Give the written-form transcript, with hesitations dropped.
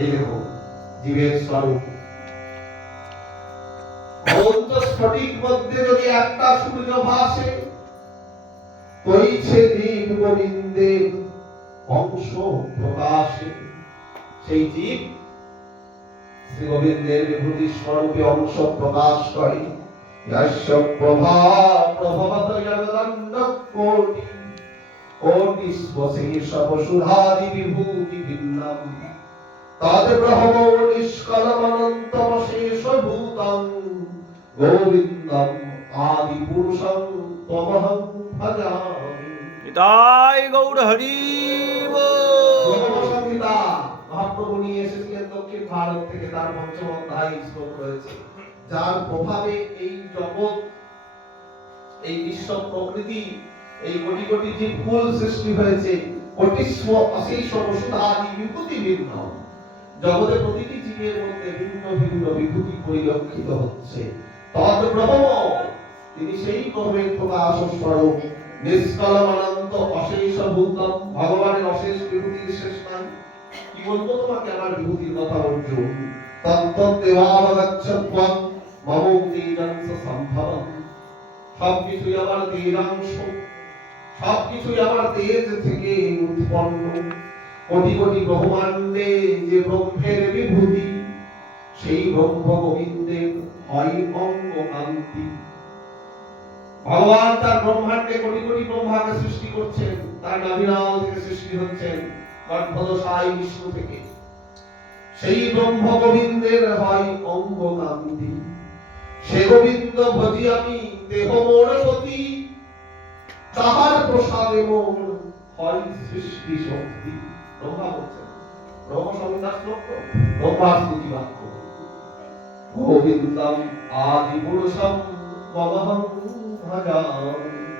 এই দেখো জীবের স্বরূপ অনন্ত স্ফটিক মধ্যে যদি একটা সূর্য ভাসে, তৈছে জীব গোবিন্দের অংশ প্রকাশে। সেই জীব শ্রী গোবিন্দের বিভূতি স্বরূপে অংশ প্রকাশ করে। যস্য প্রভা প্রভবত জগদণ্ড কোটি কোটি স্বশেষ বসুধাদি বিভূতি ভিন্নম তদ ব্রহ্ম নিষ্কলমনন্তমশেষ ভূতং গোবিন্দম আদি পুরুষং ত্বমহং ভজামি। নিতাই গৌর হরি সংহিতা মহাপ্রভু নিয়ে এসেছিলেন দক্ষিণ ভারত থেকে, তার পঞ্চম অধ্যায় শ্লোক রয়েছে, যার প্রভাবে এই জগৎ, এই বিশ্ব প্রকৃতি, এই কোটি কোটি জীবকুল সৃষ্টি হয়েছে। কোটিস্ব অশেষ বসুধাদি বিভূতি ভিন্ন, জগতে প্রতিটি জীবের মধ্যে ভিন্ন ভিন্ন বিভূতি পরিলক্ষিত হচ্ছে। তদ ব্রহ্ম, তিনি সেই ব্রহ্মের প্রকাশ স্বরূপ, নিষ্কলম অনন্ত অশেষ ভূতম, ভগবানের অশেষ বিভূতির শেষ নাই। কি বলবো তোমাকে আমার বিভূতির কথা অর্জুন? তত্ত্বদেবাবগচ্ছত্বং মম তেজাংশ সম্ভবম। সবকিছুই আমার তেজাংশ, সবকিছুই আমার তেজ থেকে উৎপন্ন। কোটি কোটি ব্রহ্মাণ্ডে যে ব্রহ্মের বিভূতি, সেই ব্রহ্ম গোবিন্দের হয় অঙ্গ কান্তি। ভগবান তার ব্রহ্মাণ্ডে কোটি কোটি ব্রহ্মাকে সৃষ্টি করছেন, তার নাভিনাল থেকে সৃষ্টি হচ্ছেন, গর্ভদশায় বিষ্ণু থেকে। সেই ব্রহ্ম গোবিন্দের হয় অঙ্গ কান্তি। সে গোবিন্দ ভজি আমি দেহ মোর পতি, তাহার প্রসাদে মোর হয় সৃষ্টি শক্তি। ব্রহ্মা বলছেন, ব্রহ্ম সংহিতা শ্লোক, ব্রহ্মা স্তুতি বাক্য। গোবিন্দম আদি পুরুষম মমহং ভজামি।